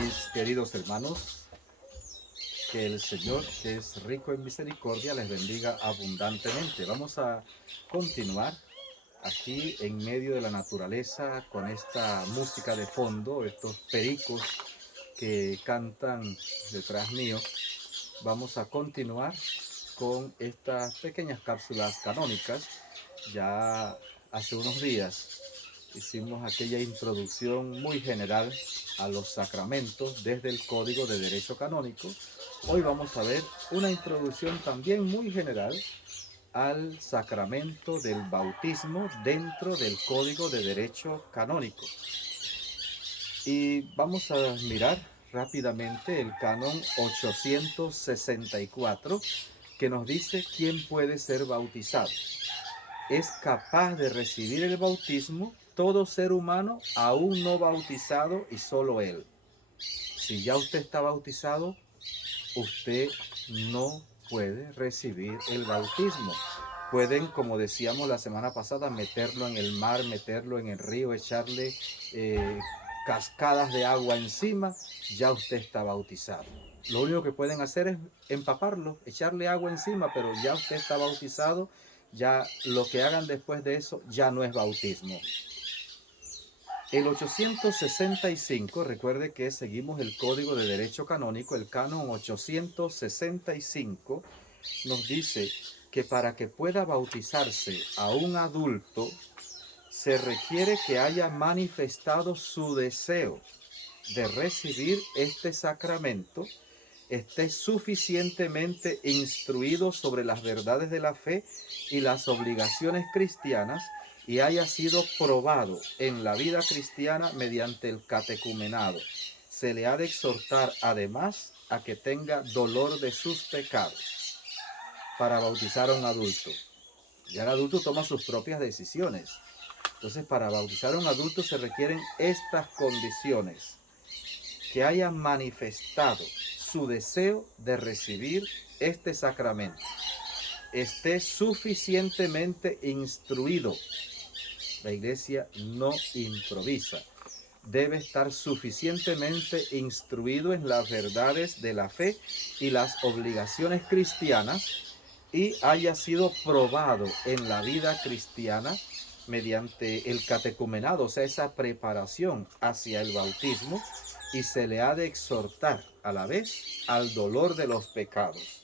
Mis queridos hermanos, que el Señor, que es rico en misericordia, les bendiga abundantemente. Vamos a continuar aquí en medio de la naturaleza con esta música de fondo, estos pericos que cantan detrás mío. Vamos a continuar con estas pequeñas cápsulas canónicas. Ya hace unos días hicimos aquella introducción muy general a los sacramentos desde el Código de Derecho Canónico. Hoy vamos a ver una introducción también muy general al sacramento del bautismo dentro del Código de Derecho Canónico. Y vamos a mirar rápidamente el canon 864, que nos dice quién puede ser bautizado. Es capaz de recibir el bautismo todo ser humano aún no bautizado y solo él. Si ya usted está bautizado, usted no puede recibir el bautismo. Pueden, como decíamos la semana pasada, meterlo en el mar, meterlo en el río, echarle cascadas de agua encima, ya usted está bautizado. Lo único que pueden hacer es empaparlo, echarle agua encima, pero ya usted está bautizado. Ya lo que hagan después de eso ya no es bautismo. El 865, recuerde que seguimos el Código de Derecho Canónico, el canon 865, nos dice que para que pueda bautizarse a un adulto, se requiere que haya manifestado su deseo de recibir este sacramento, esté suficientemente instruido sobre las verdades de la fe y las obligaciones cristianas y haya sido probado en la vida cristiana mediante el catecumenado. Se le ha de exhortar además a que tenga dolor de sus pecados para bautizar a un adulto. Ya el adulto toma sus propias decisiones. Entonces, para bautizar a un adulto se requieren estas condiciones: que haya manifestado su deseo de recibir este sacramento, esté suficientemente instruido. La iglesia no improvisa. Debe estar suficientemente instruido en las verdades de la fe y las obligaciones cristianas y haya sido probado en la vida cristiana mediante el catecumenado, o sea, esa preparación hacia el bautismo, y se le ha de exhortar a la vez al dolor de los pecados.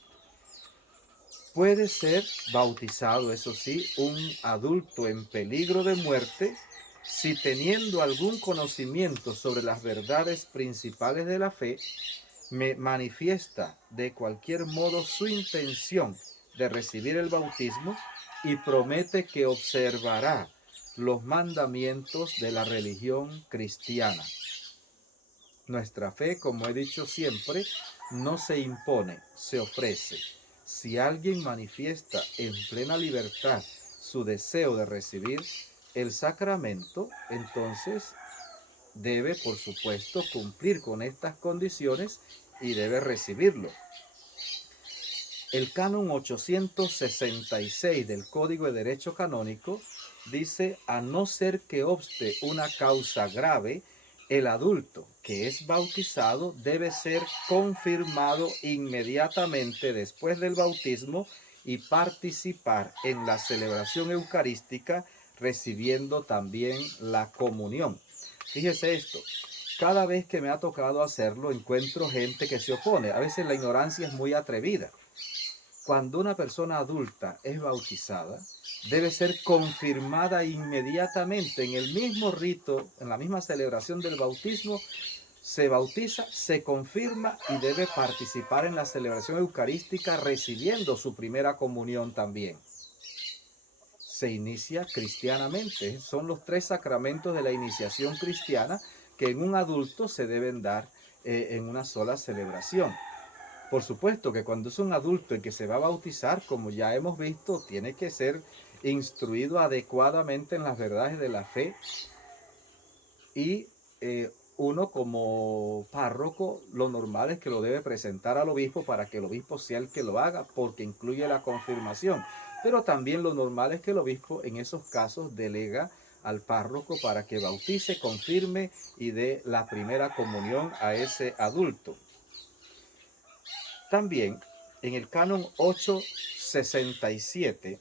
Puede ser bautizado, eso sí, un adulto en peligro de muerte si, teniendo algún conocimiento sobre las verdades principales de la fe, manifiesta de cualquier modo su intención de recibir el bautismo y promete que observará los mandamientos de la religión cristiana. Nuestra fe, como he dicho siempre, no se impone, se ofrece. Si alguien manifiesta en plena libertad su deseo de recibir el sacramento, entonces debe, por supuesto, cumplir con estas condiciones y debe recibirlo. El canon 866 del Código de Derecho Canónico dice: a no ser que obste una causa grave, el adulto que es bautizado debe ser confirmado inmediatamente después del bautismo y participar en la celebración eucarística, recibiendo también la comunión. Fíjese esto: cada vez que me ha tocado hacerlo, encuentro gente que se opone. A veces la ignorancia es muy atrevida. Cuando una persona adulta es bautizada, debe ser confirmada inmediatamente en el mismo rito, en la misma celebración del bautismo. Se bautiza, se confirma y debe participar en la celebración eucarística, recibiendo su primera comunión también. Se inicia cristianamente. Son los 3 sacramentos de la iniciación cristiana que en un adulto se deben dar en una sola celebración. Por supuesto que cuando es un adulto el que se va a bautizar, como ya hemos visto, tiene que ser instruido adecuadamente en las verdades de la fe y uno como párroco lo normal es que lo debe presentar al obispo para que el obispo sea el que lo haga, porque incluye la confirmación. Pero también lo normal es que el obispo en esos casos delega al párroco para que bautice, confirme y dé la primera comunión a ese adulto. También en el canon 867,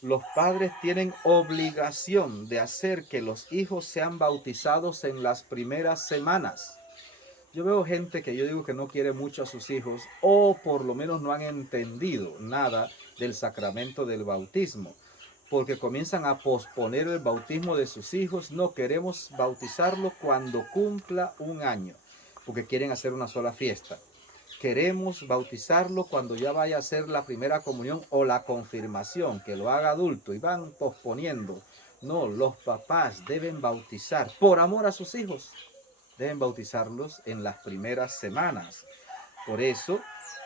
los padres tienen obligación de hacer que los hijos sean bautizados en las primeras semanas. Yo veo gente que yo digo que no quiere mucho a sus hijos o por lo menos no han entendido nada del sacramento del bautismo, porque comienzan a posponer el bautismo de sus hijos. No queremos bautizarlo cuando cumpla un año, porque quieren hacer una sola fiesta. Queremos bautizarlo cuando ya vaya a hacer la primera comunión o la confirmación, que lo haga adulto, y van posponiendo. No, los papás deben bautizar por amor a sus hijos. Deben bautizarlos en las primeras semanas. Por eso,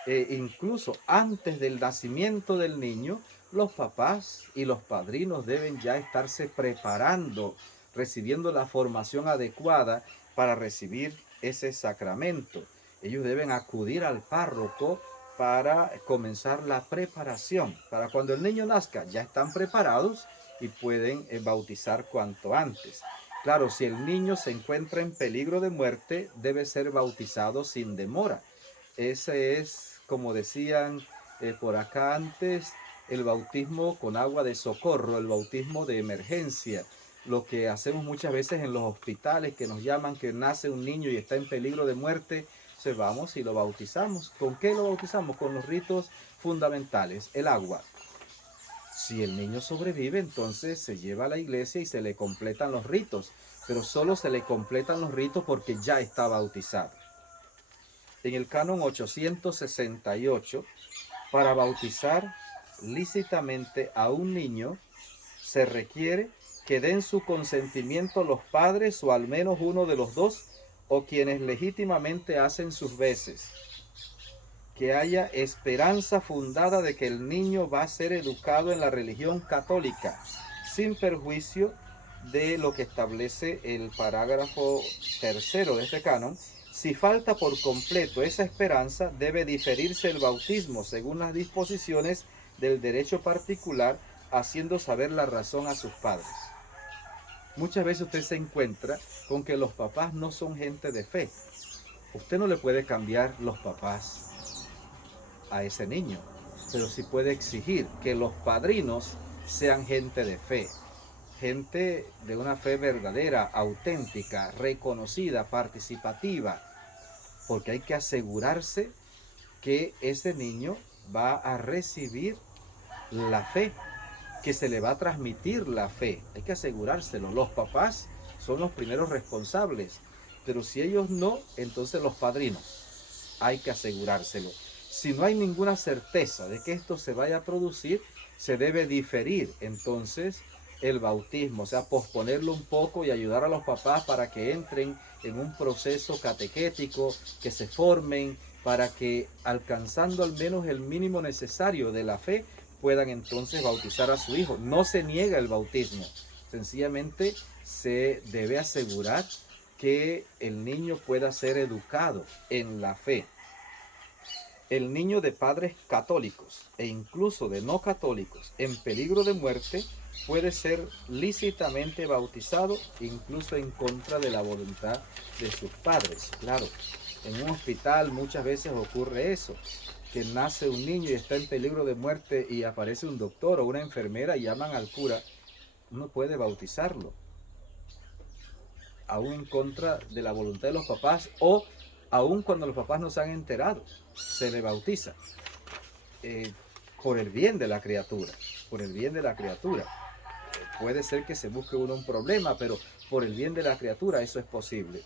incluso antes del nacimiento del niño, los papás y los padrinos deben ya estarse preparando, recibiendo la formación adecuada para recibir ese sacramento. Ellos deben acudir al párroco para comenzar la preparación. Para cuando el niño nazca, ya están preparados y pueden bautizar cuanto antes. Claro, si el niño se encuentra en peligro de muerte, debe ser bautizado sin demora. Ese es, como decían por acá antes, el bautismo con agua de socorro, el bautismo de emergencia. Lo que hacemos muchas veces en los hospitales, que nos llaman que nace un niño y está en peligro de muerte, vamos y lo bautizamos. ¿Con qué lo bautizamos? Con los ritos fundamentales, el agua. Si el niño sobrevive, entonces se lleva a la iglesia y se le completan los ritos, pero solo se le completan los ritos porque ya está bautizado. En el canon 868, para bautizar lícitamente a un niño, se requiere que den su consentimiento los padres o al menos uno de los dos o quienes legítimamente hacen sus veces. Que haya esperanza fundada de que el niño va a ser educado en la religión católica, sin perjuicio de lo que establece el parágrafo 3º de este canon. Si falta por completo esa esperanza, debe diferirse el bautismo según las disposiciones del derecho particular, haciendo saber la razón a sus padres. Muchas veces usted se encuentra con que los papás no son gente de fe. Usted no le puede cambiar los papás a ese niño, pero sí puede exigir que los padrinos sean gente de fe, gente de una fe verdadera, auténtica, reconocida, participativa, porque hay que asegurarse que ese niño va a recibir la fe, que se le va a transmitir la fe. Hay que asegurárselo. Los papás son los primeros responsables, pero si ellos no, entonces los padrinos. Hay que asegurárselo. Si no hay ninguna certeza de que esto se vaya a producir, se debe diferir entonces el bautismo, o sea, posponerlo un poco y ayudar a los papás para que entren en un proceso catequético, que se formen, para que alcanzando al menos el mínimo necesario de la fe, puedan entonces bautizar a su hijo. No se niega el bautismo, sencillamente se debe asegurar que el niño pueda ser educado en la fe. El niño de padres católicos e incluso de no católicos en peligro de muerte puede ser lícitamente bautizado, incluso en contra de la voluntad de sus padres. Claro, en un hospital muchas veces ocurre eso, que nace un niño y está en peligro de muerte y aparece un doctor o una enfermera y llaman al cura. Uno puede bautizarlo, aún en contra de la voluntad de los papás o aún cuando los papás no se han enterado, se le bautiza. Por el bien de la criatura, por el bien de la criatura. Puede ser que se busque uno un problema, pero por el bien de la criatura eso es posible.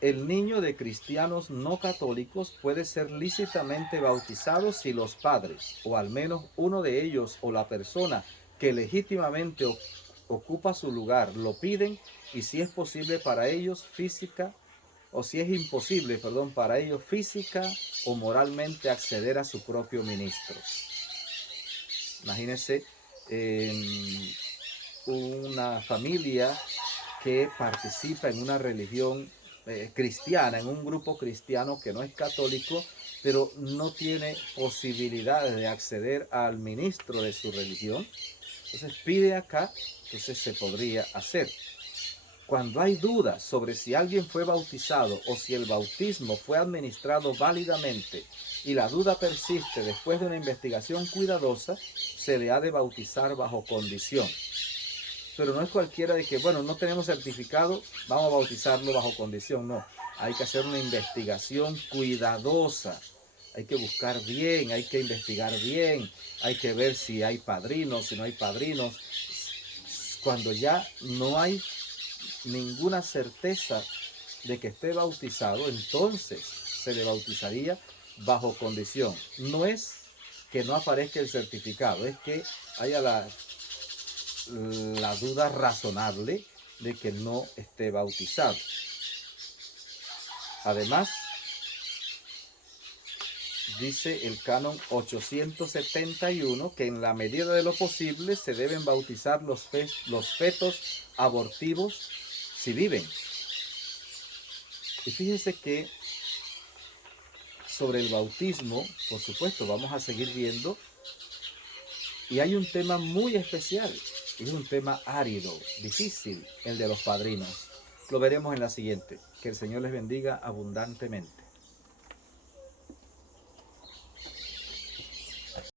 El niño de cristianos no católicos puede ser lícitamente bautizado si los padres, o al menos uno de ellos, o la persona que legítimamente ocupa su lugar, lo piden, y si es posible para ellos física, o si es imposible, perdón, para ellos física o moralmente acceder a su propio ministro. Imagínense una familia que participa en una religión cristiana, en un grupo cristiano que no es católico, pero no tiene posibilidades de acceder al ministro de su religión. Entonces pide acá entonces se podría hacer. Cuando hay dudas sobre si alguien fue bautizado o si el bautismo fue administrado válidamente y la duda persiste después de una investigación cuidadosa, se le ha de bautizar bajo condición. Pero no es cualquiera de que, bueno, no tenemos certificado, vamos a bautizarlo bajo condición. No, hay que hacer una investigación cuidadosa. Hay que buscar bien, hay que investigar bien, hay que ver si hay padrinos, si no hay padrinos. Cuando ya no hay ninguna certeza de que esté bautizado, entonces se le bautizaría bajo condición. No es que no aparezca el certificado, es que haya la duda razonable de que no esté bautizado. Además, dice el canon 871 que en la medida de lo posible se deben bautizar los fetos abortivos si viven. Y fíjense que sobre el bautismo, por supuesto, vamos a seguir viendo. Y hay un tema muy especial, es un tema árido, difícil, el de los padrinos. Lo veremos en la siguiente. Que el Señor les bendiga abundantemente.